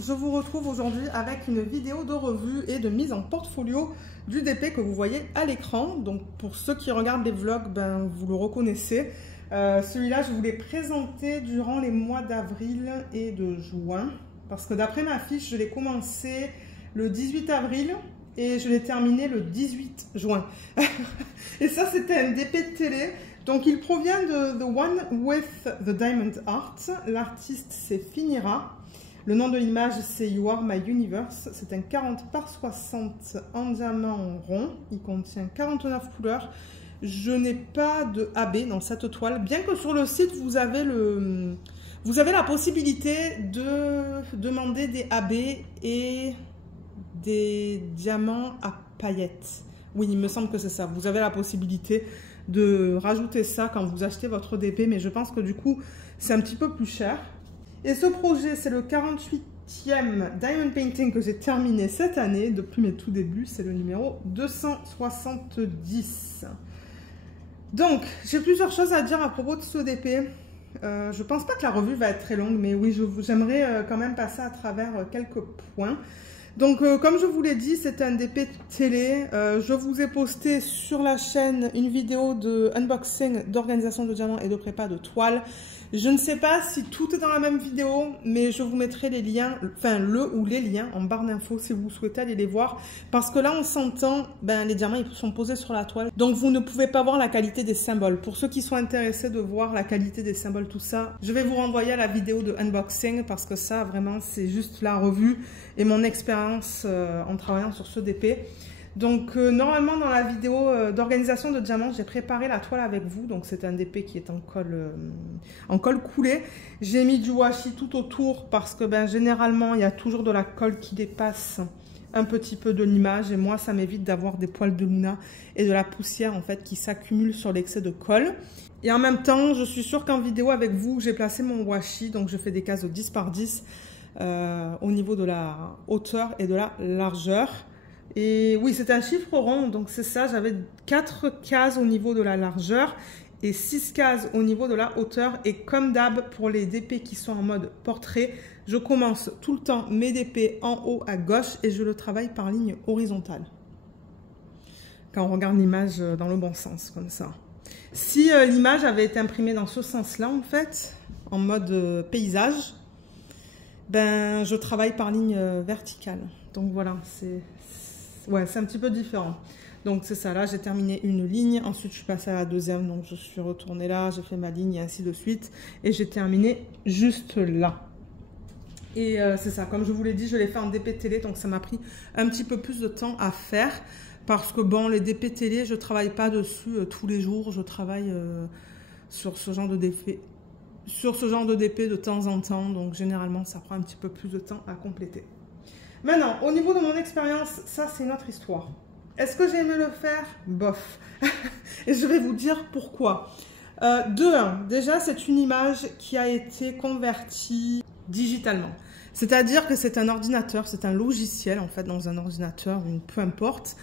je vous retrouve aujourd'hui avec une vidéo de revue et de mise en portfolio du DP que vous voyez à l'écran. Donc pour ceux qui regardent les vlogs, ben, vous le reconnaissez. Celui-là, je vous l'ai présenté durant les mois d'avril et de juin. Parce que d'après ma fiche, je l'ai commencé le 18 avril et je l'ai terminé le 18 juin. Et ça, c'était un DP de télé. Donc il provient de The One with the Diamond Art. L'artiste, c'est Finira. Le nom de l'image, c'est You Are My Universe. C'est un 40 par 60 en diamant rond. Il contient 49 couleurs. Je n'ai pas de AB dans cette toile, bien que sur le site, vous avez la possibilité de demander des AB et des diamants à paillettes. Oui, il me semble que c'est ça. Vous avez la possibilité de rajouter ça quand vous achetez votre DP, mais je pense que du coup, c'est un petit peu plus cher. Et ce projet, c'est le 48e Diamond Painting que j'ai terminé cette année, depuis mes tout débuts, c'est le numéro 270. Donc, j'ai plusieurs choses à dire à propos de ce DP. Je pense pas que la revue va être très longue, mais oui, j'aimerais quand même passer à travers quelques points. Donc, comme je vous l'ai dit, c'est un DP télé. Je vous ai posté sur la chaîne une vidéo de unboxing, d'organisation de diamants et de prépa de toile. Je ne sais pas si tout est dans la même vidéo, mais je vous mettrai les liens, enfin le ou les liens en barre d'infos si vous souhaitez aller les voir. Parce que là, on s'entend, ben, les diamants ils sont posés sur la toile. Donc, vous ne pouvez pas voir la qualité des symboles. Pour ceux qui sont intéressés de voir la qualité des symboles, tout ça, je vais vous renvoyer à la vidéo de unboxing parce que ça, vraiment, c'est juste la revue et mon expérience en travaillant sur ce DP. Donc normalement dans la vidéo d'organisation de diamants, j'ai préparé la toile avec vous. Donc c'est un DP qui est en colle coulée. J'ai mis du washi tout autour parce que ben, généralement il y a toujours de la colle qui dépasse un petit peu de l'image. Et moi ça m'évite d'avoir des poils de Luna et de la poussière en fait qui s'accumule sur l'excès de colle. Et en même temps, je suis sûre qu'en vidéo avec vous, j'ai placé mon washi. Donc je fais des cases de 10 par 10 au niveau de la hauteur et de la largeur. Et oui, c'est un chiffre rond, donc c'est ça, j'avais 4 cases au niveau de la largeur et 6 cases au niveau de la hauteur. Et comme d'hab, pour les DP qui sont en mode portrait, je commence tout le temps mes DP en haut à gauche et je le travaille par ligne horizontale. Quand on regarde l'image dans le bon sens, comme ça. Si l'image avait été imprimée dans ce sens-là, en fait, en mode paysage, ben, je travaille par ligne verticale. Donc voilà, c'est un petit peu différent. Donc c'est ça, là j'ai terminé une ligne, ensuite je suis passée à la deuxième, donc je suis retournée là, j'ai fait ma ligne et ainsi de suite. Et j'ai terminé juste là. Et c'est ça, comme je vous l'ai dit, je l'ai fait en DP télé, donc ça m'a pris un petit peu plus de temps à faire. Parce que bon, les DP télé, je ne travaille pas dessus tous les jours, je travaille sur ce genre de DP. De temps en temps, donc généralement ça prend un petit peu plus de temps à compléter. Maintenant, au niveau de mon expérience, ça c'est une autre histoire. Est-ce que j'ai aimé le faire? Bof. Et je vais vous dire pourquoi. De 1, déjà c'est une image qui a été convertie digitalement. C'est-à-dire que c'est un ordinateur, c'est un logiciel en fait dans un ordinateur, peu importe,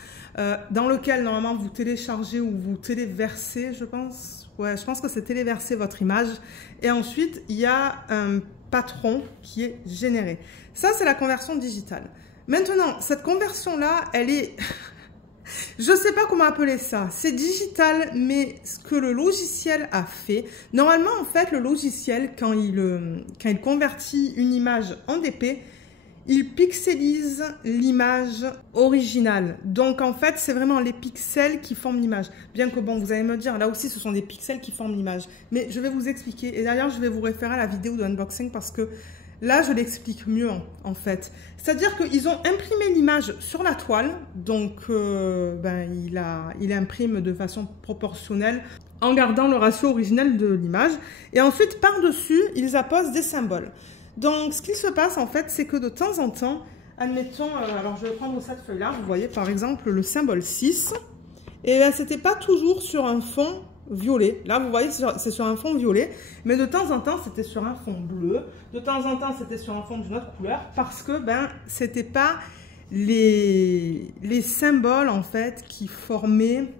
dans lequel normalement vous téléchargez ou vous téléversez, je pense. Ouais, je pense que c'est téléverser votre image. Et ensuite, il y a un patron qui est généré. Ça, c'est la conversion digitale. Maintenant, cette conversion-là, elle est... Je ne sais pas comment appeler ça. C'est digital, mais ce que le logiciel a fait... Normalement, en fait, le logiciel, quand il convertit une image en DP, il pixelise l'image originale. Donc, en fait, c'est vraiment les pixels qui forment l'image. Bien que, bon, vous allez me dire, là aussi, ce sont des pixels qui forment l'image. Mais je vais vous expliquer. Et d'ailleurs, je vais vous référer à la vidéo de unboxing parce que là, je l'explique mieux, en fait. C'est-à-dire qu'ils ont imprimé l'image sur la toile. Donc, ben, il imprime de façon proportionnelle en gardant le ratio originel de l'image. Et ensuite, par-dessus, ils apposent des symboles. Donc, ce qu'il se passe, en fait, c'est que de temps en temps, admettons, alors je vais prendre cette feuille-là, vous voyez, par exemple, le symbole 6, et bien, c'était pas toujours sur un fond violet. Là, vous voyez, c'est sur un fond violet, mais de temps en temps, c'était sur un fond bleu, de temps en temps, c'était sur un fond d'une autre couleur, parce que, ben, c'était pas les symboles, en fait, qui formaient...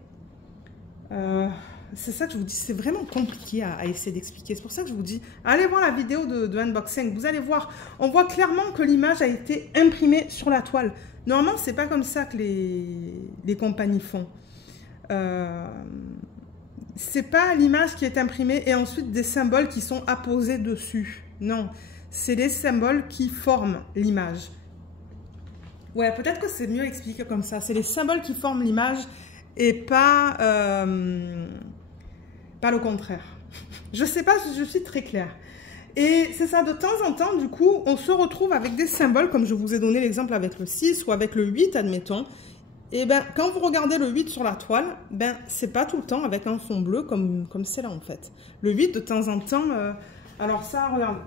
c'est ça que je vous dis, c'est vraiment compliqué à essayer d'expliquer. C'est pour ça que je vous dis, allez voir la vidéo de unboxing. Vous allez voir, on voit clairement que l'image a été imprimée sur la toile. Normalement, c'est pas comme ça que les compagnies font. C'est pas l'image qui est imprimée et ensuite des symboles qui sont apposés dessus. Non, c'est les symboles qui forment l'image. Ouais, peut-être que c'est mieux expliqué comme ça. C'est les symboles qui forment l'image et pas le contraire. Je sais pas si je suis très claire. Et c'est ça, de temps en temps, du coup, on se retrouve avec des symboles, comme je vous ai donné l'exemple avec le 6 ou avec le 8, admettons. Et ben, quand vous regardez le 8 sur la toile, ben, c'est pas tout le temps avec un fond bleu comme c'est là, en fait. Le 8, de temps en temps, alors ça, regarde.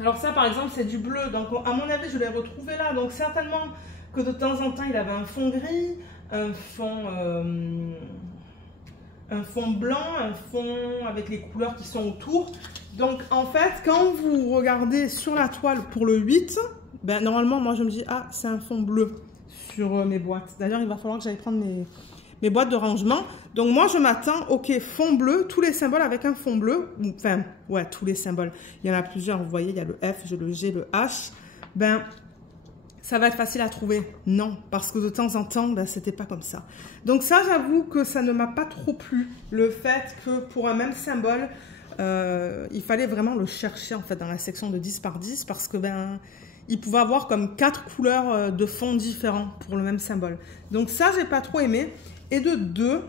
Alors ça, par exemple, c'est du bleu. Donc, à mon avis, je l'ai retrouvé là. Donc, certainement que de temps en temps, il avait un fond gris, un fond blanc, un fond avec les couleurs qui sont autour. Donc, en fait, quand vous regardez sur la toile pour le 8, ben, normalement, moi, je me dis, ah, c'est un fond bleu sur mes boîtes. D'ailleurs, il va falloir que j'aille prendre mes boîtes de rangement. Donc, moi, je m'attends, ok, fond bleu, tous les symboles avec un fond bleu. Enfin, ouais, tous les symboles. Il y en a plusieurs, vous voyez, il y a le F, le G, le H. Ben, ça va être facile à trouver. Non, parce que de temps en temps, ben, c'était pas comme ça. Donc ça, j'avoue que ça ne m'a pas trop plu. Le fait que pour un même symbole, il fallait vraiment le chercher en fait dans la section de 10 par 10 parce que ben, il pouvait avoir comme 4 couleurs de fond différents pour le même symbole. Donc ça, j'ai pas trop aimé. Et de 2,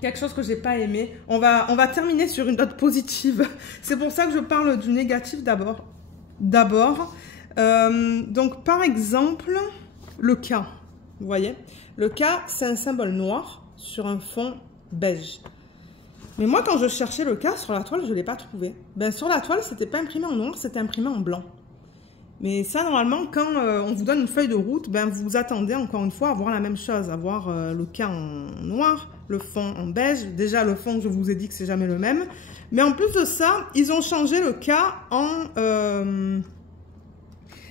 quelque chose que j'ai pas aimé, on va terminer sur une note positive. C'est pour ça que je parle du négatif d'abord. Donc, par exemple, le K, vous voyez, le K, c'est un symbole noir sur un fond beige. Mais moi, quand je cherchais le K sur la toile, je ne l'ai pas trouvé. Ben, sur la toile, c'était pas imprimé en noir, c'était imprimé en blanc. Mais ça, normalement, quand on vous donne une feuille de route, ben, vous attendez encore une fois à voir la même chose, à voir le K en noir, le fond en beige. Déjà, le fond, je vous ai dit que c'est jamais le même. Mais en plus de ça, ils ont changé le K en...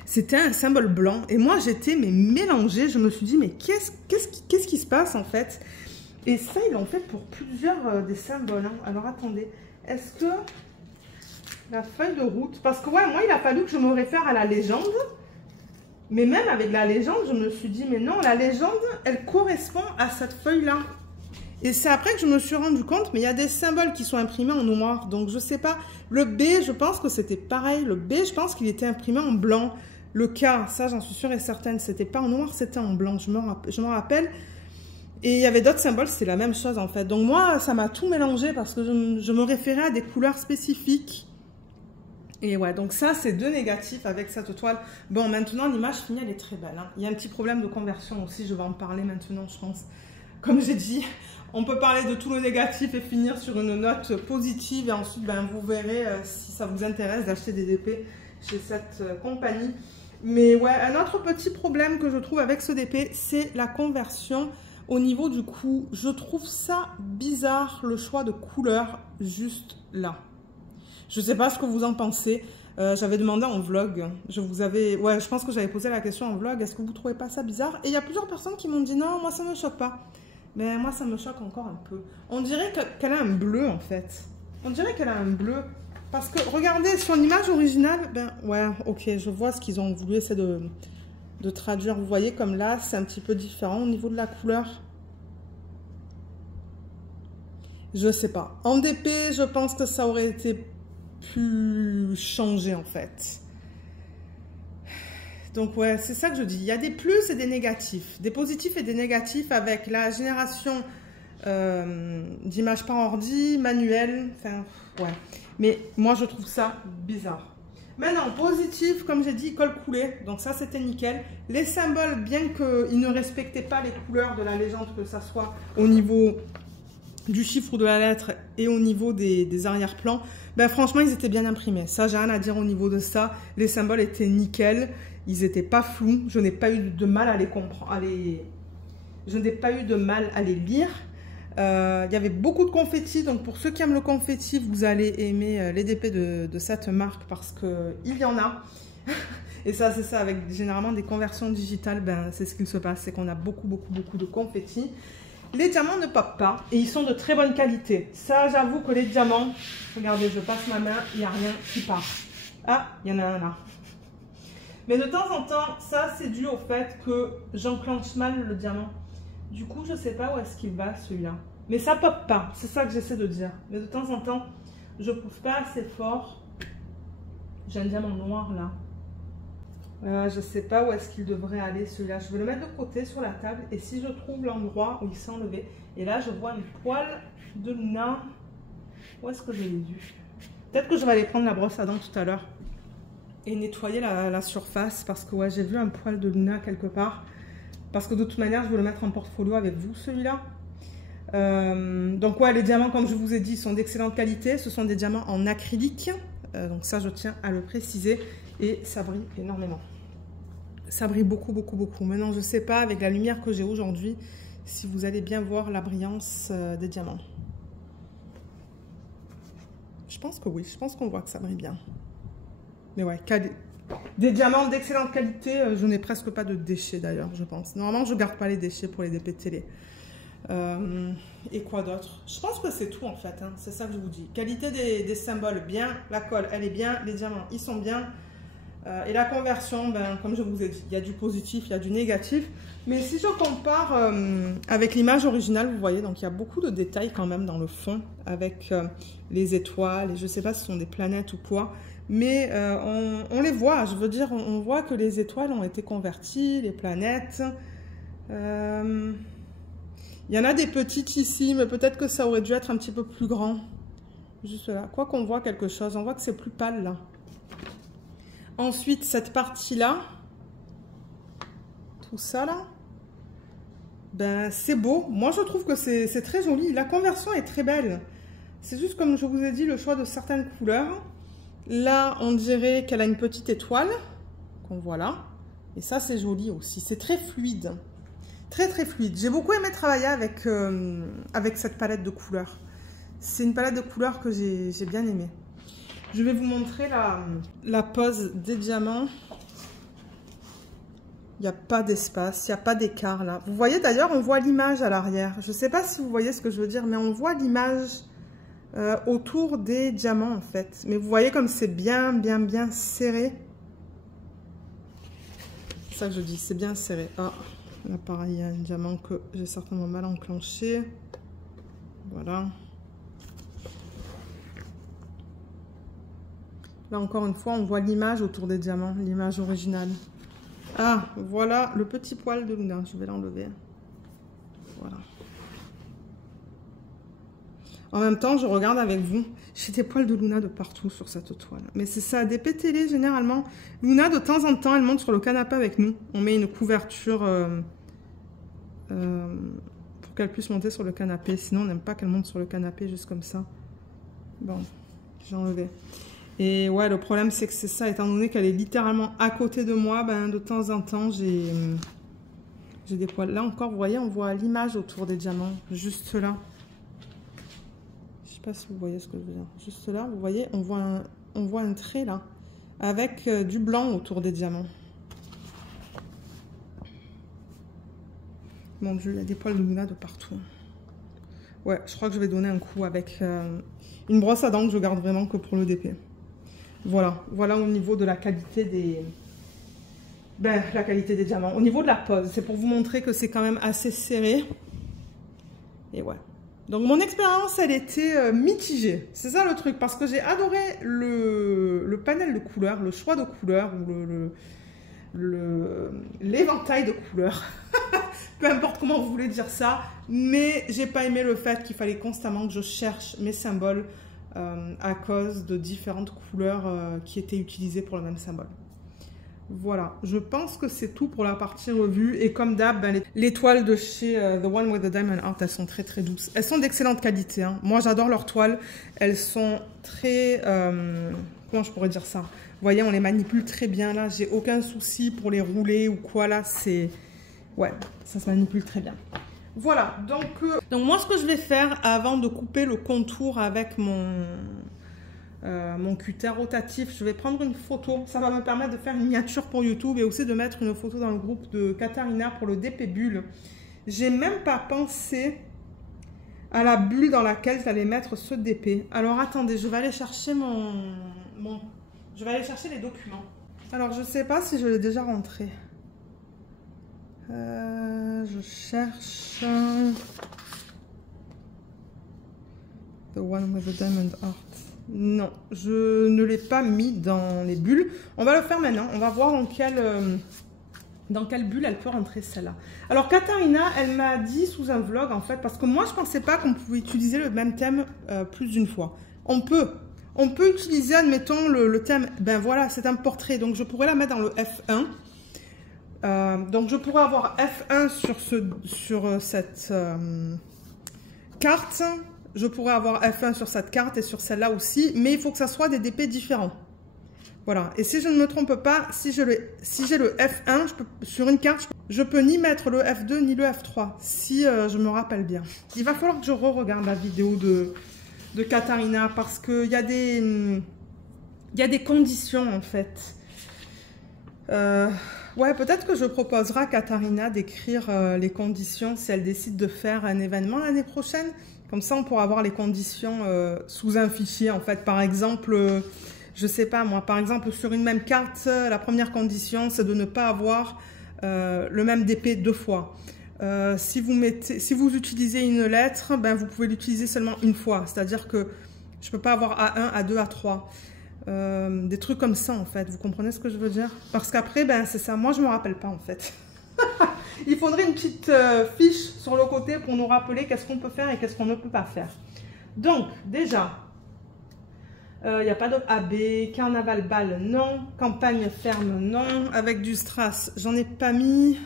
C'était un symbole blanc. Et moi, j'étais mélangée. Je me suis dit, mais qu'est-ce qui se passe, en fait? Et ça, ils l'ont fait pour plusieurs des symboles. Hein. Alors, attendez. Est-ce que la feuille de route... Parce que, ouais, moi, il a fallu que je me réfère à la légende. Mais même avec la légende, je me suis dit, mais non, la légende, elle correspond à cette feuille-là. Et c'est après que je me suis rendu compte, mais il y a des symboles qui sont imprimés en noir. Donc, je sais pas. Le B, je pense que c'était pareil. Le B, je pense qu'il était imprimé en blanc. Le K, ça, j'en suis sûre et certaine, c'était pas en noir, c'était en blanc. Je m'en rappelle. Et il y avait d'autres symboles, c'est la même chose, en fait. Donc, moi, ça m'a tout mélangé parce que je me référais à des couleurs spécifiques. Et ouais, donc ça, c'est 2 négatifs avec cette toile. Bon, maintenant, l'image finie, elle est très belle. Hein. Il y a un petit problème de conversion aussi, je vais en parler maintenant, je pense. Comme j'ai dit, on peut parler de tout le négatif et finir sur une note positive. Et ensuite, ben, vous verrez si ça vous intéresse d'acheter des DP chez cette compagnie. Mais ouais, un autre petit problème que je trouve avec ce DP, c'est la conversion au niveau du cou. Je trouve ça bizarre, le choix de couleur juste là. Je ne sais pas ce que vous en pensez. J'avais demandé en vlog. Ouais, je pense que j'avais posé la question en vlog. Est-ce que vous ne trouvez pas ça bizarre? Et il y a plusieurs personnes qui m'ont dit non, moi ça ne me choque pas. Mais moi ça me choque encore un peu. On dirait qu'elle a un bleu en fait. On dirait qu'elle a un bleu. Parce que regardez, sur l'image originale, ben ouais, ok, je vois ce qu'ils ont voulu essayer de traduire. Vous voyez comme là, c'est un petit peu différent au niveau de la couleur. Je sais pas. En DP, je pense que ça aurait été plus changé en fait. Donc ouais, c'est ça que je dis. Il y a des plus et des négatifs. Des positifs et des négatifs avec la génération d'images par ordi, manuel. Enfin, ouais. Mais moi, je trouve ça bizarre. Maintenant, positif, comme j'ai dit, colle coulé. Donc ça, c'était nickel. Les symboles, bien qu'ils ne respectaient pas les couleurs de la légende, que ça soit au niveau du chiffre ou de la lettre et au niveau des arrière-plans, ben franchement, ils étaient bien imprimés. Ça, j'ai rien à dire au niveau de ça. Les symboles étaient nickel. Ils n'étaient pas flous. Je n'ai pas eu de mal à les comprendre. Je n'ai pas eu de mal à les lire. Il y avait beaucoup de confettis, donc pour ceux qui aiment le confetti, vous allez aimer les DP de cette marque parce qu'il y en a. Et ça, c'est ça, avec généralement des conversions digitales, ben, c'est ce qu'il se passe, c'est qu'on a beaucoup de confettis. Les diamants ne popent pas et ils sont de très bonne qualité. Ça, j'avoue que les diamants, regardez, je passe ma main, il n'y a rien qui part. Ah, il y en a un là. Mais de temps en temps, ça c'est dû au fait que j'enclenche mal le diamant. Du coup, je ne sais pas où est-ce qu'il va celui-là. Mais ça pop pas, c'est ça que j'essaie de dire. Mais de temps en temps, je pousse pas assez fort. J'ai un diamant noir là. Je ne sais pas où est-ce qu'il devrait aller celui-là. Je vais le mettre de côté sur la table. Et si je trouve l'endroit où il s'est enlevé. Et là, je vois une poêle de Luna. Où est-ce que je l'ai vu? Peut-être que je vais aller prendre la brosse à dents tout à l'heure. Et nettoyer la surface. Parce que ouais, j'ai vu un poil de Luna quelque part. Parce que de toute manière, je vais le mettre en portfolio avec vous celui-là. Donc ouais, les diamants, comme je vous ai dit, sont d'excellente qualité. Ce sont des diamants en acrylique. Donc ça, je tiens à le préciser. Et ça brille énormément. Ça brille beaucoup, beaucoup, beaucoup. Maintenant, je ne sais pas, avec la lumière que j'ai aujourd'hui, si vous allez bien voir la brillance des diamants. Je pense que oui. Je pense qu'on voit que ça brille bien. Mais ouais, des diamants d'excellente qualité. Je n'ai presque pas de déchets d'ailleurs, je pense. Normalement, je ne garde pas les déchets pour les DP télé. Et quoi d'autre? Je pense que c'est tout en fait. Hein. C'est ça que je vous dis. Qualité des symboles, bien. La colle, elle est bien. Les diamants, ils sont bien. Et la conversion, ben, comme je vous ai dit, il y a du positif, il y a du négatif. Mais si je compare avec l'image originale, vous voyez, donc il y a beaucoup de détails quand même dans le fond, avec les étoiles, et je ne sais pas si ce sont des planètes ou quoi, mais on les voit, je veux dire, on voit que les étoiles ont été converties, les planètes. Il y en a des petites ici, mais peut-être que ça aurait dû être un petit peu plus grand. Juste là, quoi qu'on voit quelque chose, on voit que c'est plus pâle là. Ensuite, cette partie-là, tout ça là, ben c'est beau. Moi, je trouve que c'est très joli. La conversion est très belle. C'est juste comme je vous ai dit, le choix de certaines couleurs. Là, on dirait qu'elle a une petite étoile, qu'on voit là. Et ça, c'est joli aussi. C'est très fluide. Très, très fluide. J'ai beaucoup aimé travailler avec cette palette de couleurs. C'est une palette de couleurs que j'ai bien aimée. Je vais vous montrer la pose des diamants. Il n'y a pas d'espace, il n'y a pas d'écart là. Vous voyez d'ailleurs, on voit l'image à l'arrière. Je ne sais pas si vous voyez ce que je veux dire, mais on voit l'image autour des diamants en fait. Mais vous voyez comme c'est bien, bien, bien serré. C'est ça que je dis, c'est bien serré. Ah, là pareil, il y a un diamant que j'ai certainement mal enclenché. Voilà. Là, encore une fois, on voit l'image autour des diamants, l'image originale. Ah, voilà le petit poil de Luna. Je vais l'enlever. Voilà. En même temps, je regarde avec vous. J'ai des poils de Luna de partout sur cette toile. Mais c'est ça, des pétélés, généralement. Luna, de temps en temps, elle monte sur le canapé avec nous. On met une couverture pour qu'elle puisse monter sur le canapé. Sinon, on n'aime pas qu'elle monte sur le canapé juste comme ça. Bon, j'ai enlevé. Et ouais, le problème, c'est que c'est ça, étant donné qu'elle est littéralement à côté de moi, ben, de temps en temps, j'ai des poils. Là encore, vous voyez, on voit l'image autour des diamants, juste là. Je sais pas si vous voyez ce que je veux dire. Juste là, vous voyez, on voit un trait là, avec du blanc autour des diamants. Mon Dieu, il y a des poils de Luna de partout. Ouais, je crois que je vais donner un coup avec une brosse à dents que je garde vraiment que pour le DP. Voilà, voilà au niveau de la qualité des... Ben, la qualité des diamants. Au niveau de la pose, c'est pour vous montrer que c'est quand même assez serré. Et ouais. Donc mon expérience, elle était mitigée. C'est ça le truc, parce que j'ai adoré le panel de couleurs, le choix de couleurs, ou l'éventail de couleurs. Peu importe comment vous voulez dire ça. Mais j'ai pas aimé le fait qu'il fallait constamment que je cherche mes symboles à cause de différentes couleurs qui étaient utilisées pour le même symbole. Voilà, je pense que c'est tout pour la partie revue. Et comme d'hab, ben, les toiles de chez The One with the Diamond Art, elles sont très très douces. Elles sont d'excellente qualité. Hein. Moi, j'adore leurs toiles. Elles sont très... comment je pourrais dire ça? Vous voyez, on les manipule très bien là. J'ai aucun souci pour les rouler ou quoi là. C'est... Ouais, ça se manipule très bien. Voilà, donc moi, ce que je vais faire avant de couper le contour avec mon cutter rotatif, je vais prendre une photo. Ça va me permettre de faire une miniature pour YouTube et aussi de mettre une photo dans le groupe de Katharina pour le DP Bulle. J'ai même pas pensé à la bulle dans laquelle j'allais mettre ce DP. Alors attendez, je vais aller chercher je vais aller chercher les documents. Alors je sais pas si je l'ai déjà rentré. Je cherche The one with the diamond heart. Non, je ne l'ai pas mis dans les bulles. On va le faire maintenant. On va voir dans quelle bulle elle peut rentrer celle-là. Alors Katharina, elle m'a dit sous un vlog en fait, parce que moi je pensais pas qu'on pouvait utiliser le même thème plus d'une fois. On peut utiliser, admettons, le thème, ben voilà, c'est un portrait, donc je pourrais la mettre dans le F1. Donc je pourrais avoir F1 sur cette carte. Je pourrais avoir F1 sur cette carte et sur celle-là aussi, mais il faut que ça soit des DP différents. Voilà, et si je ne me trompe pas, si j'ai le F1, sur une carte, je peux ni mettre le F2 ni le F3, si je me rappelle bien. Il va falloir que je re-regarde la vidéo de Katharina, parce qu'il y a des conditions en fait. Ouais, peut-être que je proposerai à Katharina d'écrire les conditions si elle décide de faire un événement l'année prochaine. Comme ça, on pourra avoir les conditions sous un fichier, en fait. Par exemple, je sais pas moi, par exemple, sur une même carte, la première condition, c'est de ne pas avoir le même DP deux fois. Si vous utilisez une lettre, ben, vous pouvez l'utiliser seulement une fois. C'est-à-dire que je ne peux pas avoir A1, A2, A3. Des trucs comme ça, en fait. Vous comprenez ce que je veux dire? Parce qu'après, ben, c'est ça. Moi, je ne me rappelle pas, en fait. Il faudrait une petite fiche sur le côté pour nous rappeler qu'est-ce qu'on peut faire et qu'est-ce qu'on ne peut pas faire. Donc, déjà, il n'y a pas de AB, carnaval bal, non. Campagne ferme, non. Avec du strass, j'en ai pas mis.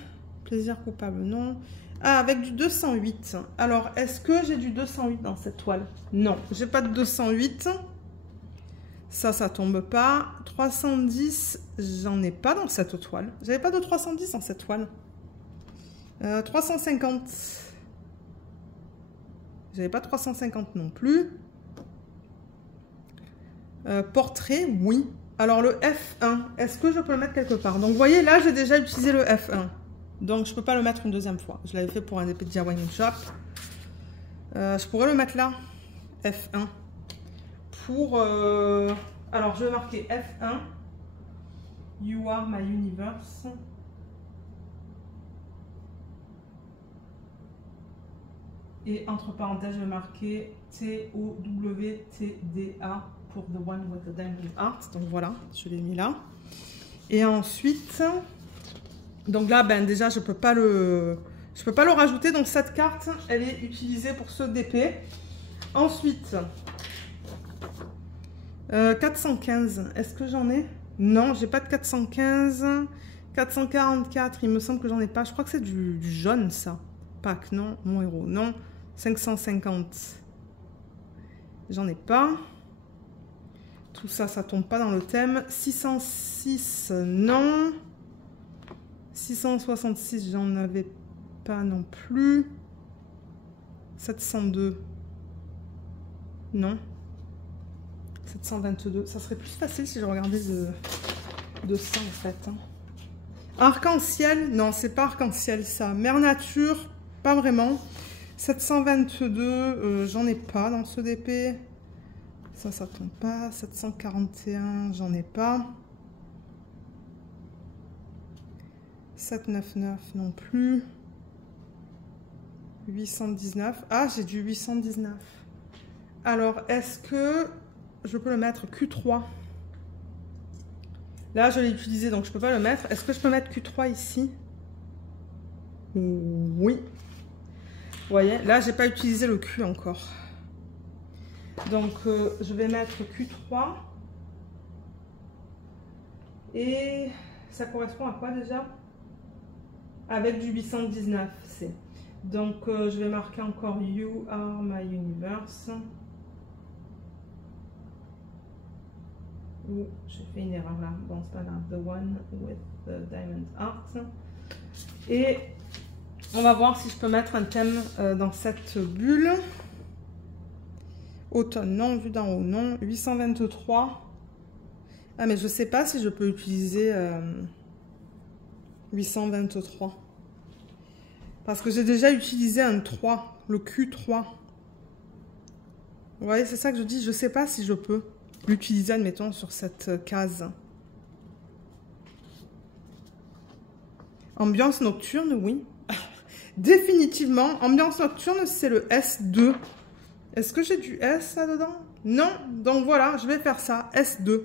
Plaisir coupable, non. Ah, avec du 208. Alors, est-ce que j'ai du 208 dans cette toile? Non, j'ai pas de 208. Ça tombe pas. 310, j'en ai pas dans cette toile. J'avais pas de 310 dans cette toile. 350. J'avais pas 350 non plus. Portrait, oui. Alors le F1, est-ce que je peux le mettre quelque part? Donc vous voyez, là j'ai déjà utilisé le F1. Donc je peux pas le mettre une deuxième fois. Je l'avais fait pour un DP de DIY Shop. Je pourrais le mettre là. F1. Pour... alors je vais marquer F1. You are my universe. Et entre parenthèses, je vais marquer TOWTDA pour The One with the Diamond Heart. Donc voilà, je l'ai mis là. Et ensuite, donc là, ben déjà, je peux pas le rajouter. Donc cette carte, elle est utilisée pour ce DP. Ensuite, 415. Est-ce que j'en ai? Non, j'ai pas de 415. 444, il me semble que j'en ai pas. Je crois que c'est du jaune, ça. Pack, non. Mon héros, non. 550. J'en ai pas. Tout ça, ça tombe pas dans le thème. 606, non. 666, j'en avais pas non plus. 702. Non. 722. Ça serait plus facile si je regardais de ça, en fait. Hein. Arc-en-ciel. Non, c'est pas arc-en-ciel, ça. Mère nature. Pas vraiment. 722, j'en ai pas dans ce DP. Ça tombe pas. 741, j'en ai pas. 799 non plus. 819. Ah, j'ai du 819. Alors, est-ce que je peux le mettre Q3? Là, je l'ai utilisé, donc je peux pas le mettre. Est-ce que je peux mettre Q3 ici? Oui. Vous voyez, là, j'ai pas utilisé le Q encore. Donc, je vais mettre Q3. Et ça correspond à quoi déjà? Avec du 819, c'est. Donc, je vais marquer encore You are my universe. Ouh, j'ai fait une erreur là. Bon, c'est pas grave. The one with the diamond heart. Et on va voir si je peux mettre un thème dans cette bulle. Automne, non. Vue d'en haut, non. 823. Ah, mais je sais pas si je peux utiliser 823. Parce que j'ai déjà utilisé un 3, le Q3. Vous voyez, c'est ça que je dis. Je ne sais pas si je peux l'utiliser, admettons, sur cette case. Ambiance nocturne, oui. Définitivement, ambiance nocturne, c'est le S2. Est-ce que j'ai du S là-dedans? Non. Donc voilà, je vais faire ça. S2.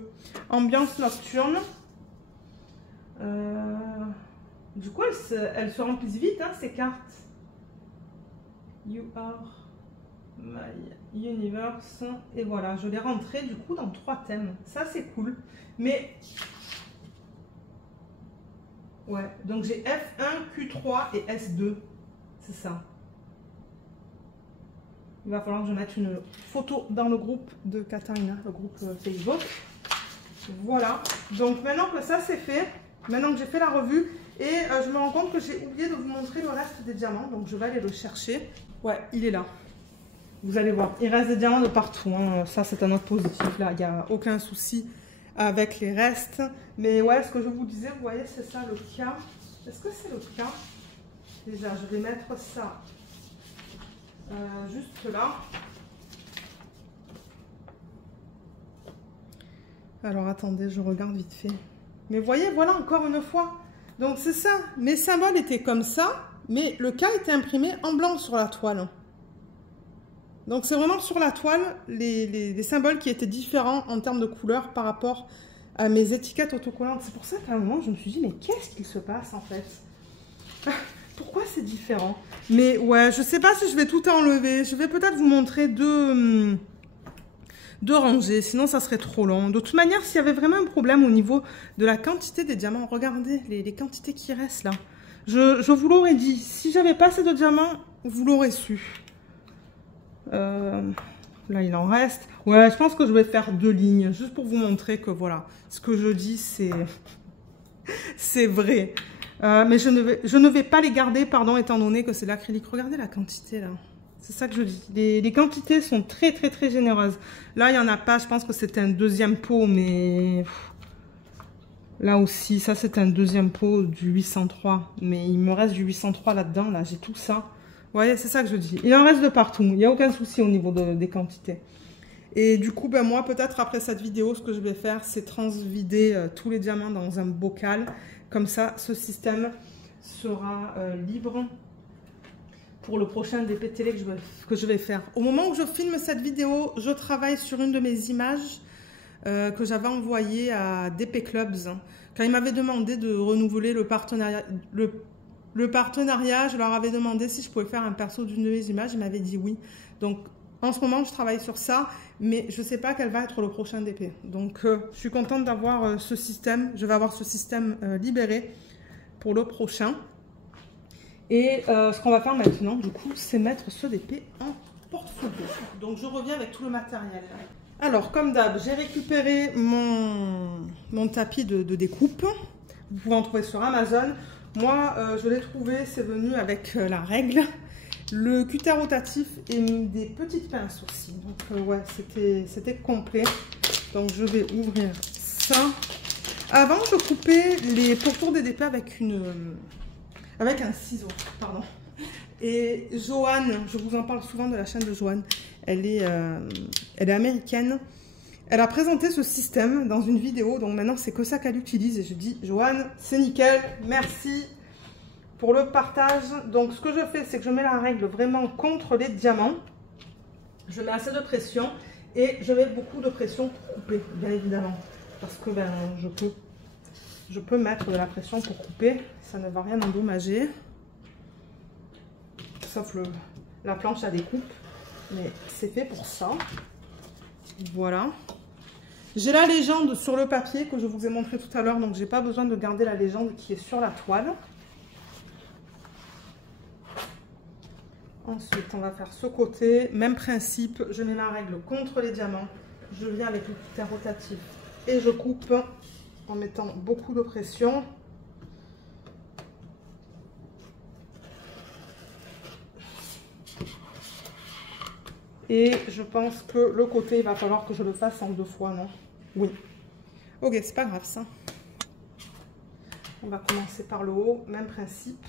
Ambiance nocturne. Du coup, elles se remplissent vite, hein, ces cartes. You are my universe. Et voilà, je l'ai rentré du coup dans 3 thèmes. Ça, c'est cool. Mais... ouais, donc j'ai F1, Q3 et S2. C'est ça. Il va falloir que je mette une photo dans le groupe de Katharina, le groupe Facebook. Voilà. Donc maintenant que ça c'est fait, maintenant que j'ai fait la revue, et je me rends compte que j'ai oublié de vous montrer le reste des diamants. Donc je vais aller le chercher. Ouais, il est là. Vous allez voir, il reste des diamants de partout. Hein. Ça c'est un autre positif là, il n'y a aucun souci avec les restes. Mais ouais, ce que je vous disais, vous voyez, c'est ça le cas. Est-ce que c'est le cas? Déjà, je vais mettre ça juste là. Alors, attendez, je regarde vite fait. Mais vous voyez, voilà encore une fois. Donc, c'est ça. Mes symboles étaient comme ça, mais le cas était imprimé en blanc sur la toile. Donc, c'est vraiment sur la toile les symboles qui étaient différents en termes de couleur par rapport à mes étiquettes autocollantes. C'est pour ça qu'à un moment, je me suis dit, mais qu'est-ce qu'il se passe en fait? Pourquoi c'est différent? Mais ouais, je sais pas si je vais tout enlever. Je vais peut-être vous montrer deux rangées, sinon ça serait trop long. De toute manière, s'il y avait vraiment un problème au niveau de la quantité des diamants, regardez les quantités qui restent là. Je vous l'aurais dit. Si j'avais pas assez de diamants, vous l'aurez su. Là, il en reste. Ouais, je pense que je vais faire 2 lignes, juste pour vous montrer que voilà, ce que je dis, c'est vrai. Mais je ne vais pas les garder, pardon, étant donné que c'est l'acrylique. Regardez la quantité, là. C'est ça que je dis. Les quantités sont très, très, très généreuses. Là, il n'y en a pas. Je pense que c'était un 2e pot, mais... là aussi, ça, c'est un 2e pot du 803. Mais il me reste du 803 là-dedans. Là, j'ai tout ça. Vous voyez, c'est ça que je dis. Il en reste de partout. Il n'y a aucun souci au niveau des quantités. Et du coup, ben, moi, peut-être après cette vidéo, ce que je vais faire, c'est transvider tous les diamants dans un bocal. Comme ça, ce système sera libre pour le prochain DP télé que je vais faire. Au moment où je filme cette vidéo, je travaille sur une de mes images que j'avais envoyée à DP Clubs. Quand ils m'avaient demandé de renouveler le partenariat, je leur avais demandé si je pouvais faire un perso d'une de mes images. Ils m'avaient dit oui. Donc, en ce moment, je travaille sur ça, mais je ne sais pas quel va être le prochain DP. Donc, je suis contente d'avoir ce système. Je vais avoir ce système libéré pour le prochain. Et ce qu'on va faire maintenant, du coup, c'est mettre ce DP en portfolio. Donc, je reviens avec tout le matériel. Alors, comme d'hab, j'ai récupéré mon tapis de découpe. Vous pouvez en trouver sur Amazon. Moi, je l'ai trouvé, c'est venu avec la règle. Le cutter rotatif et des petites pinces aussi. Donc ouais, c'était complet. Donc je vais ouvrir ça. Avant, je coupais les pourtours des DP avec un ciseau. Pardon. Et Joanne, je vous en parle souvent de la chaîne de Joanne. Elle est américaine. Elle a présenté ce système dans une vidéo. Donc maintenant, c'est que ça qu'elle utilise. Et je dis, Joanne, c'est nickel. Merci pour le partage. Donc ce que je fais, c'est que je mets la règle vraiment contre les diamants. Je mets assez de pression et je mets beaucoup de pression pour couper, bien évidemment. Parce que ben, je peux mettre de la pression pour couper. Ça ne va rien endommager. Sauf la planche à découpe. Mais c'est fait pour ça. Voilà. J'ai la légende sur le papier que je vous ai montré tout à l'heure. Donc j'ai pas besoin de garder la légende qui est sur la toile. Ensuite, on va faire ce côté. Même principe, je mets ma règle contre les diamants. Je viens avec le cutter rotatif et je coupe en mettant beaucoup de pression. Et je pense que le côté, il va falloir que je le fasse en 2 fois, non? Oui. Ok, c'est pas grave ça. On va commencer par le haut, même principe.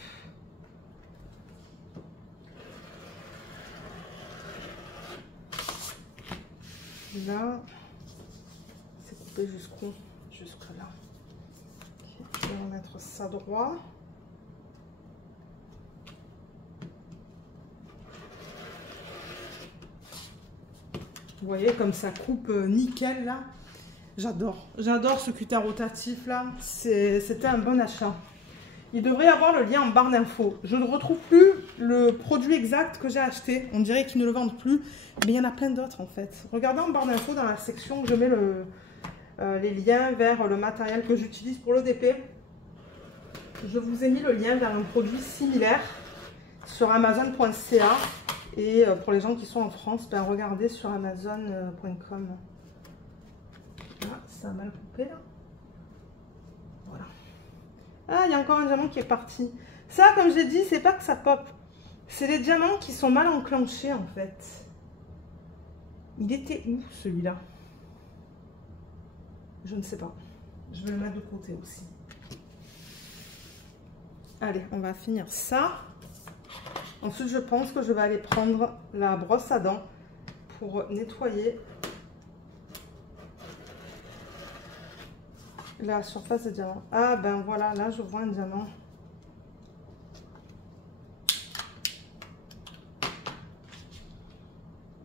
Là, c'est coupé jusqu'où? Jusque là. Okay. Je vais remettre ça droit. Vous voyez comme ça coupe nickel là. J'adore. J'adore ce cutter rotatif là. C'était un bon achat. Il devrait y avoir le lien en barre d'infos. Je ne retrouve plus le produit exact que j'ai acheté. On dirait qu'ils ne le vendent plus. Mais il y en a plein d'autres en fait. Regardez en barre d'infos dans la section où je mets les liens vers le matériel que j'utilise pour l'EDP. Je vous ai mis le lien vers un produit similaire sur Amazon.ca. Et pour les gens qui sont en France, ben regardez sur Amazon.com. Ah, ça a mal coupé là. Voilà. Ah, il y a encore un diamant qui est parti. Ça, comme j'ai dit, c'est pas que ça pop. C'est les diamants qui sont mal enclenchés en fait. Il était où celui-là? Je ne sais pas. Je vais le mettre de côté aussi. Allez, on va finir ça. Ensuite, je pense que je vais aller prendre la brosse à dents pour nettoyer la surface des diamants. Ah ben voilà, là je vois un diamant.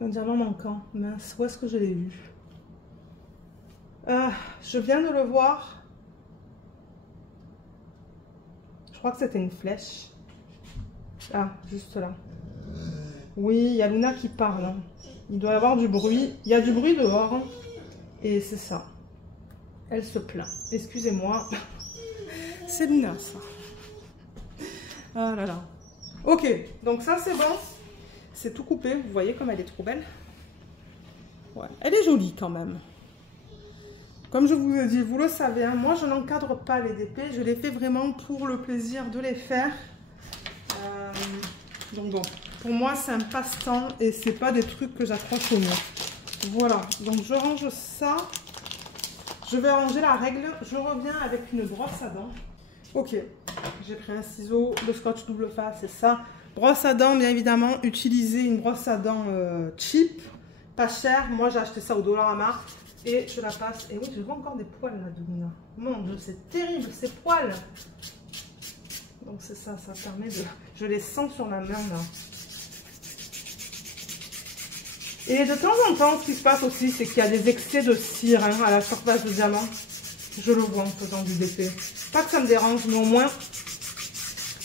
Un diamant manquant. Mince, où est-ce que je l'ai vu? Je viens de le voir. Je crois que c'était une flèche. Ah, juste là. Oui, il y a Luna qui parle. Hein. Il doit y avoir du bruit. Il y a du bruit dehors. Et c'est ça. Elle se plaint. Excusez-moi. C'est Luna, ça. Ah là là. Ok, donc ça c'est bon. C'est tout coupé. Vous voyez comme elle est trop belle. Ouais, elle est jolie quand même. Comme je vous ai dit, vous le savez, hein, moi je n'encadre pas les DP. Je les fais vraiment pour le plaisir de les faire. Donc bon, pour moi c'est un passe-temps et c'est pas des trucs que j'accroche au mur. Voilà, donc je range ça. Je vais ranger la règle. Je reviens avec une brosse à dents. Ok, j'ai pris un ciseau, le scotch double face, c'est ça. Brosse à dents, bien évidemment, utilisez une brosse à dents cheap, pas chère. Moi j'ai acheté ça au Dollarama et je la passe. Et oui, je vois encore des poils là de Luna. Mon Dieu, c'est terrible ces poils. Donc c'est ça, ça permet de... Je les sens sur ma main là. Et de temps en temps, ce qui se passe aussi, c'est qu'il y a des excès de cire hein, à la surface de diamant. Je le vois en faisant du DP. Pas que ça me dérange, mais au moins,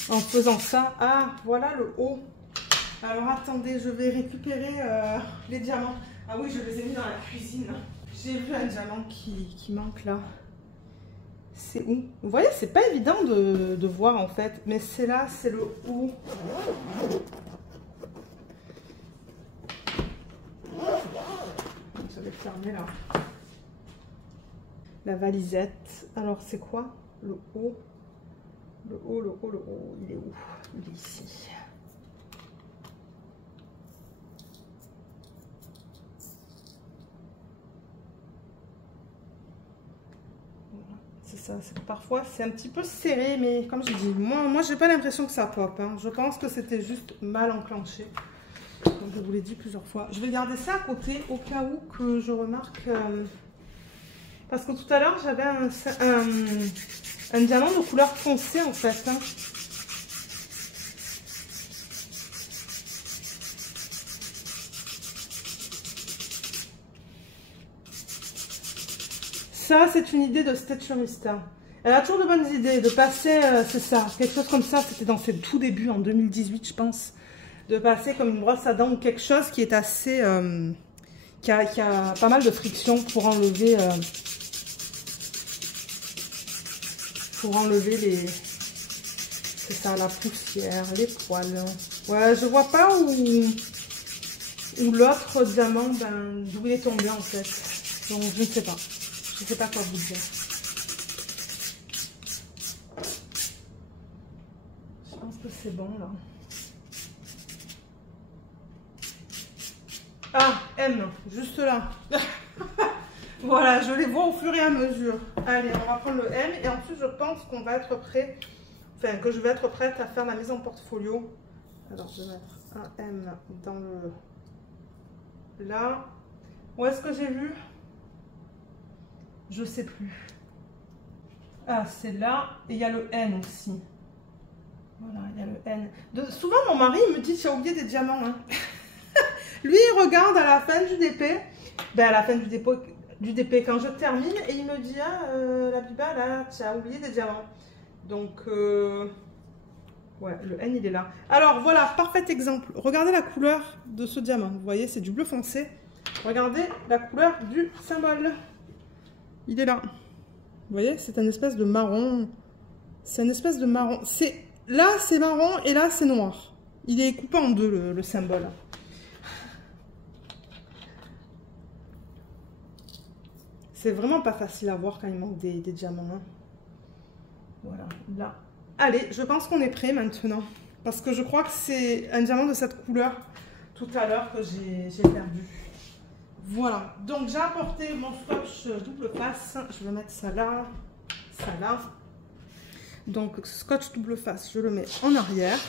en faisant ça... Ah, voilà le haut. Alors attendez, je vais récupérer les diamants. Ah oui, je les ai mis dans la cuisine. J'ai vu un diamant qui manque là. C'est où? Vous voyez, c'est pas évident de voir en fait. Mais c'est là, c'est le haut. Je vais fermer là. La valisette. Alors c'est quoi? Le haut. Le haut, le haut, le haut. Il est où? Il est ici. C'est ça, parfois c'est un petit peu serré, mais comme je dis, moi j'ai pas l'impression que ça pop. Hein. Je pense que c'était juste mal enclenché. Comme je vous l'ai dit plusieurs fois. Je vais garder ça à côté au cas où que je remarque. Parce que tout à l'heure j'avais un diamant de couleur foncée en fait. Hein. Ça, c'est une idée de Statuarista. Elle a toujours de bonnes idées, de passer, c'est ça, quelque chose comme ça, c'était dans ses tout débuts, en 2018, je pense, de passer comme une brosse à dents ou quelque chose qui est assez, qui a pas mal de friction pour enlever les, c'est ça, la poussière, les poils. Ouais, je vois pas où l'autre diamant, ben, d'où il est tombé en fait, donc je ne sais pas. Je ne sais pas quoi vous dire. Je pense que c'est bon là. Ah, M, juste là. Voilà, je les vois au fur et à mesure. Allez, on va prendre le M et ensuite je pense qu'on va être prêt, enfin que je vais être prête à faire la mise en portfolio. Alors je vais mettre un M dans le là. Où est-ce que j'ai vu? Je sais plus. Ah, c'est là. Et il y a le N aussi. Voilà, il y a le N. Souvent, mon mari me dit, tu as oublié des diamants. Hein. Lui, il regarde à la fin du DP. Ben, à la fin du DP, quand je termine, et il me dit, ah, la Biba, là, tu as oublié des diamants. Donc, ouais, le N, il est là. Alors, voilà, parfait exemple. Regardez la couleur de ce diamant. Vous voyez, c'est du bleu foncé. Regardez la couleur du symbole. Il est là. Vous voyez, c'est une espèce de marron. C'est une espèce de marron. Là, c'est marron et là, c'est noir. Il est coupé en deux, le symbole. C'est vraiment pas facile à voir quand il manque des diamants. Hein. Voilà, là. Allez, je pense qu'on est prêt maintenant. Parce que je crois que c'est un diamant de cette couleur tout à l'heure que j'ai perdu. Voilà, donc j'ai apporté mon scotch double face. Je vais mettre ça là, ça là. Donc scotch double face, je le mets en arrière.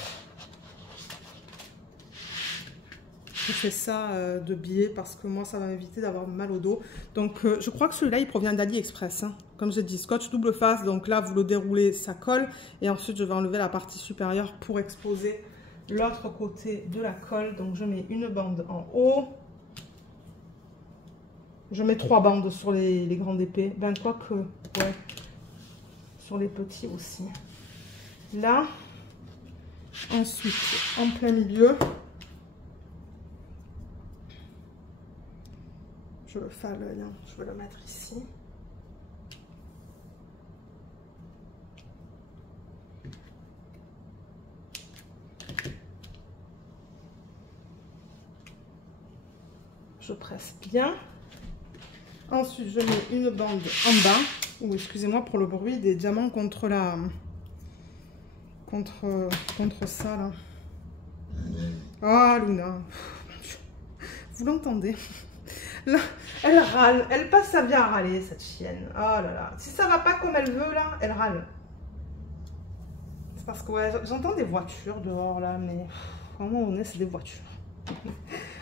Je fais ça de biais parce que moi ça va m'éviter d'avoir mal au dos. Donc je crois que celui-là il provient d'AliExpress. Hein. Comme j'ai dit, scotch double face. Donc là vous le déroulez, ça colle. Et ensuite je vais enlever la partie supérieure pour exposer l'autre côté de la colle. Donc je mets une bande en haut. Je mets 3 bandes sur les grandes épées. Ben quoi que, ouais, sur les petits aussi. Là, ensuite, en plein milieu, je vais le mettre ici. Je presse bien. Ensuite, je mets une bande en bas. Ou excusez-moi pour le bruit des diamants contre la... Contre ça, là. Ah, Luna. Vous l'entendez? Là, elle râle. Elle passe sa vie à râler, cette chienne. Oh là là. Si ça va pas comme elle veut, là, elle râle. C'est parce que, ouais, j'entends des voitures dehors, là, mais... Comment on est, c'est des voitures.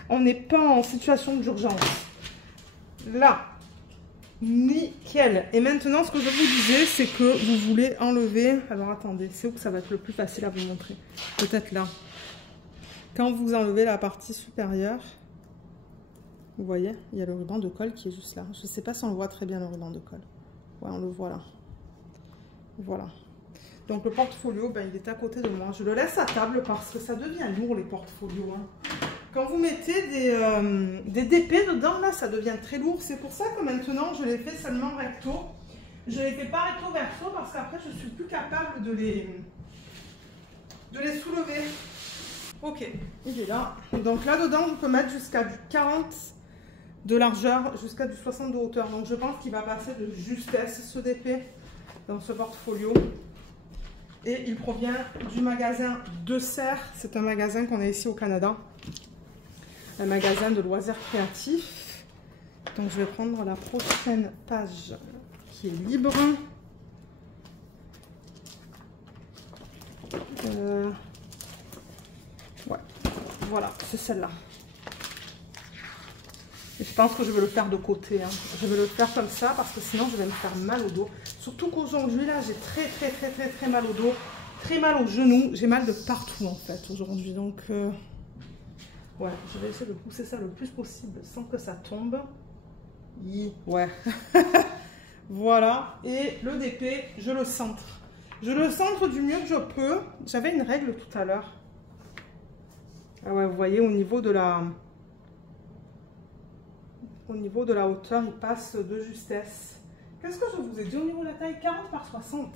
On n'est pas en situation d'urgence. Là. Nickel. Et maintenant, ce que je vous disais, c'est que vous voulez enlever... Alors, attendez, c'est où que ça va être le plus facile à vous montrer? Peut-être là. Quand vous enlevez la partie supérieure, vous voyez, il y a le ruban de colle qui est juste là. Je ne sais pas si on le voit très bien, le ruban de colle. Ouais, on le voit là. Voilà. Donc, le portfolio, ben, il est à côté de moi. Je le laisse à table parce que ça devient lourd, les portfolios. Hein. Quand vous mettez des DP dedans, là, ça devient très lourd. C'est pour ça que maintenant, je les fais seulement recto. Je les fais pas recto verso parce qu'après, je suis plus capable de les soulever. Ok, il est là. Donc là-dedans, je peux mettre jusqu'à du 40 de largeur, jusqu'à du 60 de hauteur. Donc je pense qu'il va passer de justesse, ce DP, dans ce portfolio. Et il provient du magasin De Serre. C'est un magasin qu'on a ici au Canada. Un magasin de loisirs créatifs. Donc je vais prendre la prochaine page qui est libre. Ouais, voilà, c'est celle-là. Et je pense que je vais le faire de côté. Hein. Je vais le faire comme ça parce que sinon je vais me faire mal au dos. Surtout qu'aujourd'hui là, j'ai très mal au dos. Très mal aux genoux. J'ai mal de partout en fait aujourd'hui. Donc... ouais, je vais essayer de pousser ça le plus possible sans que ça tombe. Ouais. Voilà. Et le DP, je le centre. Je le centre du mieux que je peux. J'avais une règle tout à l'heure. Ah ouais, vous voyez, au niveau de la hauteur, il passe de justesse. Qu'est-ce que je vous ai dit au niveau de la taille? 40 par 60.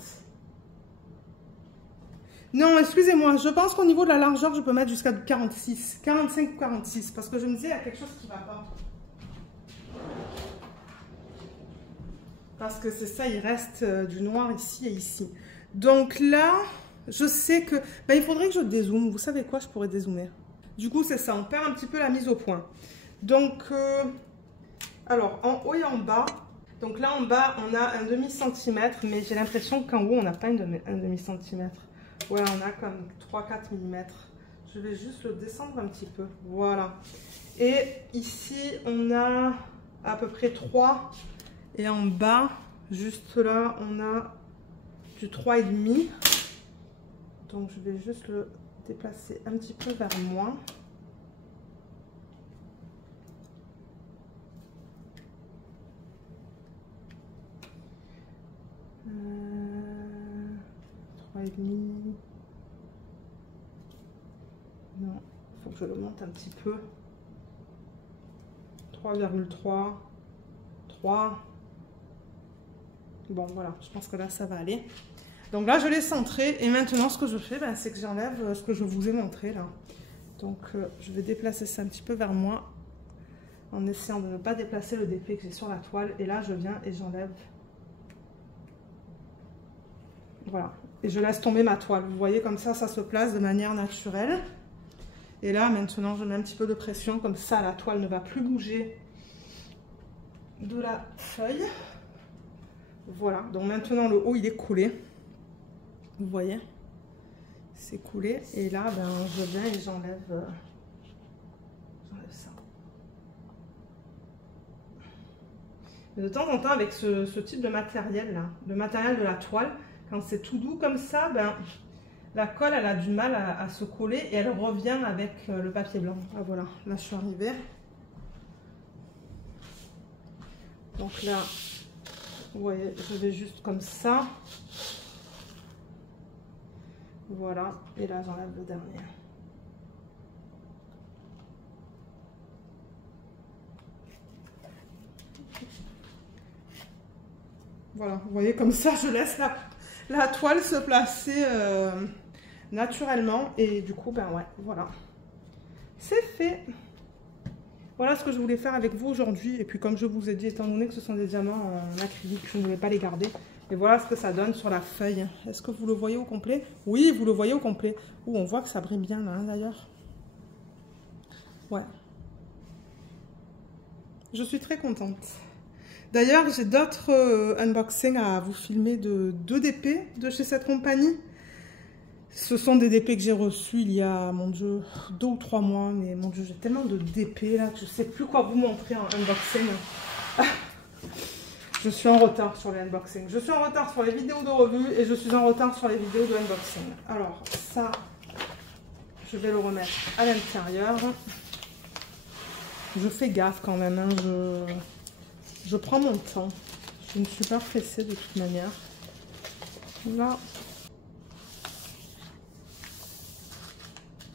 Non, excusez-moi, je pense qu'au niveau de la largeur, je peux mettre jusqu'à 46, 45 ou 46, parce que je me disais, il y a quelque chose qui ne va pas. Parce que c'est ça, il reste du noir ici et ici. Donc là, je sais que... ben, il faudrait que je dézoome. Vous savez quoi, je pourrais dézoomer. Du coup, c'est ça, on perd un petit peu la mise au point. Donc, alors, en haut et en bas. Donc là, en bas, on a un demi-centimètre, mais j'ai l'impression qu'en haut, on n'a pas un demi-centimètre. Ouais, on a comme 3-4 mm. Je vais juste le descendre un petit peu. Voilà. Et ici, on a à peu près 3. Et en bas, juste là, on a du 3,5. Donc je vais juste le déplacer un petit peu vers moi. Non, il faut que je le monte un petit peu. 3,3, 3. Bon, voilà, je pense que là, ça va aller. Donc là, je l'ai centré. Et maintenant, ce que je fais, ben, c'est que j'enlève ce que je vous ai montré là. Donc, je vais déplacer ça un petit peu vers moi en essayant de ne pas déplacer le DP que j'ai sur la toile. Et là, je viens et j'enlève. Voilà. Et je laisse tomber ma toile. Vous voyez, comme ça se place de manière naturelle. Et là, maintenant, je mets un petit peu de pression. Comme ça, la toile ne va plus bouger de la feuille. Voilà. Donc maintenant, le haut, il est coulé. Vous voyez, c'est coulé. Et là, ben, je viens et j'enlève ça. Mais de temps en temps, avec ce type de matériel-là, le matériel de la toile, quand c'est tout doux comme ça, ben, la colle, elle a du mal à se coller et elle revient avec le papier blanc. Ah voilà, là je suis arrivée. Donc là, vous voyez, je vais juste comme ça. Voilà, et là j'enlève le dernier. Voilà, vous voyez, comme ça je laisse la toile se placer naturellement. Et du coup, ben ouais, voilà. C'est fait. Voilà ce que je voulais faire avec vous aujourd'hui. Et puis comme je vous ai dit, étant donné que ce sont des diamants en acrylique, je ne voulais pas les garder. Et voilà ce que ça donne sur la feuille. Est-ce que vous le voyez au complet? Oui, vous le voyez au complet. Ouh, on voit que ça brille bien là, hein, d'ailleurs. Ouais. Je suis très contente. D'ailleurs, j'ai d'autres unboxings à vous filmer de 2 DP de chez cette compagnie. Ce sont des DP que j'ai reçus il y a, mon Dieu, 2 ou 3 mois. Mais mon Dieu, j'ai tellement de DP là que je ne sais plus quoi vous montrer en unboxing. Je suis en retard sur les unboxings. Je suis en retard sur les vidéos de revue et je suis en retard sur les vidéos de unboxing. Alors, ça, je vais le remettre à l'intérieur. Je fais gaffe quand même, hein. Je prends mon temps. Je ne suis pas pressée de toute manière. Là.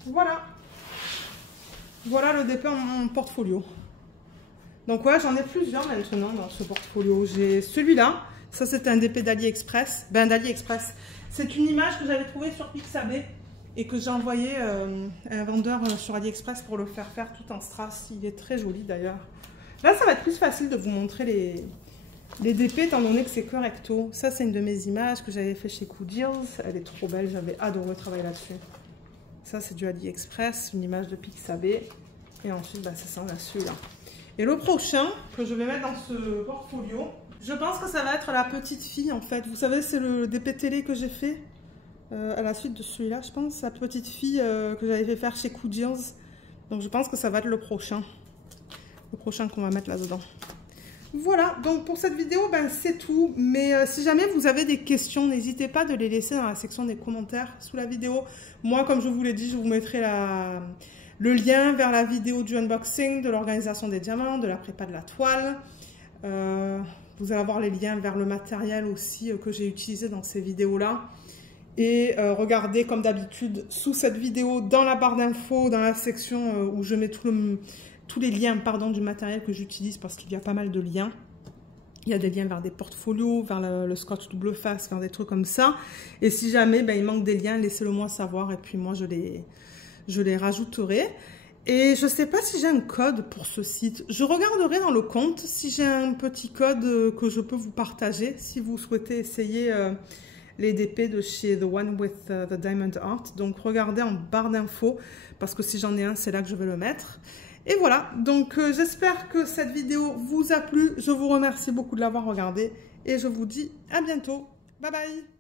Voilà. Voilà le DP en portfolio. Donc ouais, j'en ai plusieurs maintenant dans ce portfolio. J'ai celui-là. Ça, c'est un DP d'AliExpress. Ben, d'AliExpress. C'est une image que j'avais trouvée sur Pixabay et que j'ai envoyé à un vendeur sur AliExpress pour le faire tout en strass. Il est très joli d'ailleurs. Là, ça va être plus facile de vous montrer les DP étant donné que c'est que recto. Ça, c'est une de mes images que j'avais fait chez Coodials. Elle est trop belle. J'avais adoré travailler là-dessus. Ça, c'est du AliExpress, une image de Pixabay. Et ensuite, bah, c'est ça, on a celui-là. Et le prochain que je vais mettre dans ce portfolio, je pense que ça va être la petite fille, en fait. Vous savez, c'est le DP télé que j'ai fait à la suite de celui-là, je pense. La petite fille que j'avais fait faire chez Coodials. Donc, je pense que ça va être le prochain. Le prochain qu'on va mettre là-dedans. Voilà, donc pour cette vidéo, ben, c'est tout. Mais si jamais vous avez des questions, n'hésitez pas de les laisser dans la section des commentaires sous la vidéo. Moi, comme je vous l'ai dit, je vous mettrai le lien vers la vidéo du unboxing, de l'organisation des diamants, de la prépa de la toile. Vous allez avoir les liens vers le matériel aussi que j'ai utilisé dans ces vidéos-là. Et regardez, comme d'habitude, sous cette vidéo, dans la barre d'infos, dans la section où je mets tous les liens du matériel que j'utilise, parce qu'il y a pas mal de liens. Il y a des liens vers des portfolios, vers le scotch double face, vers des trucs comme ça. Et si jamais ben, il manque des liens, laissez-le moi savoir. Et puis moi, je les rajouterai. Et je ne sais pas si j'ai un code pour ce site. Je regarderai dans le compte si j'ai un petit code que je peux vous partager. Si vous souhaitez essayer les DP de chez The One with the Diamond Art. Donc regardez en barre d'infos, parce que si j'en ai un, c'est là que je vais le mettre. Et voilà, donc j'espère que cette vidéo vous a plu. Je vous remercie beaucoup de l'avoir regardée et je vous dis à bientôt. Bye bye!